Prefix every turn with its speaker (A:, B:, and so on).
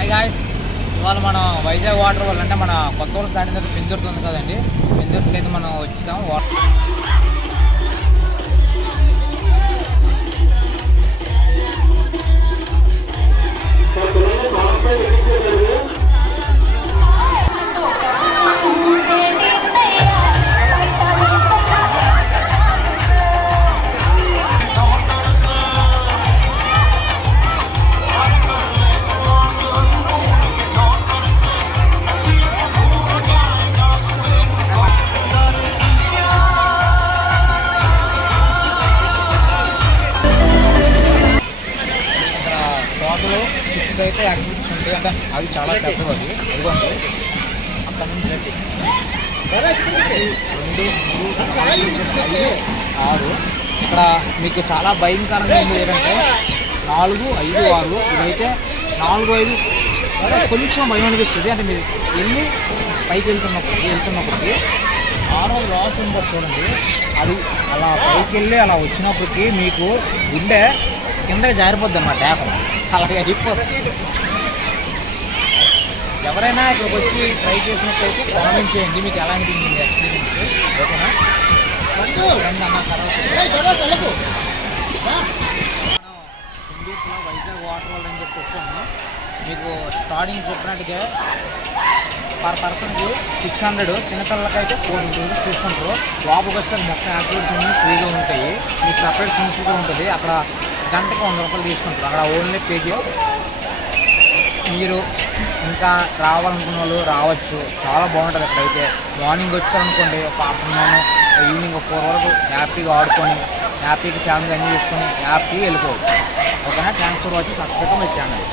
A: Hi guys ఇవాళ మనం Vizag water వల్ల అంటే మన కొత్త ఊరు దాటిన తర్వాత పెందుర్తి కదండి. పెందుర్తికి అయితే మనం వచ్చేసాం. వాటర్ అయితే యాక్టివిటీస్ ఉంటాయి. అంటే అవి చాలా పెద్దవి ఇదిగోండి అక్కడ నుంచి రండి. మూడు ఆరు. ఇక్కడ మీకు చాలా భయంకరంగా ఉంది ఏంటంటే నాలుగు ఐదు ఆరు. ఇదైతే నాలుగు ఐదు. కొంచెం భయం అనిపిస్తుంది. అంటే మీరు వెళ్ళి పైకి వెళ్తున్నప్పటికి వెళ్తున్నప్పటికి ఆరో లాస్ ఉందో చూడండి. అది అలా పైకి వెళ్ళి అలా వచ్చినప్పటికి మీకు గుండె కిందకి జారిపోద్ది అన్నమాట అలాగే అయిపోతుంది ఎవరైనా ఇక్కడికి వచ్చి ట్రై చేసినట్లయితే కామెంట్ చేయండి మీకు ఎలా అనిపించింది ఎక్స్పీరియన్స్ ఓకేనా? రండి అన్న తర్వాత మనం హిందూస్లో వైజాగ్ వాటర్ వరల్డ్ అని చెప్పి వచ్చాము మీకు స్టార్టింగ్ చెప్పినట్టుగా పర్ పర్సన్కి సిక్స్ హండ్రెడ్ చిన్నపిల్లలకైతే ఫోర్ రూపీస్ తీసుకుంటారు. లోపలికి వస్తే మొత్తం యాక్టివిటీస్ అన్ని ఫ్రీగా ఉంటాయి. మీకు సపరేట్ స్విమ్మింగ్ కూడా ఉంటుంది అక్కడ గంటకి వంద రూపాయలు తీసుకుంటారు. అక్కడ ఓన్లీ పేజీ మీరు ఇంకా రావాలనుకున్న వాళ్ళు రావచ్చు. చాలా బాగుంటుంది అక్కడైతే మార్నింగ్ వచ్చారనుకోండి ఒక ఆఫ్టర్నూన్ ఈవినింగ్ ఒక ఫోర్ వరకు హ్యాపీగా ఆడుకొని హ్యాపీగా ఫ్యామిలీ ఎంజాయ్ చేసుకొని హ్యాపీగా వెళ్ళిపోవచ్చు. ఓకేనా? Thanks for watching subscribe my channel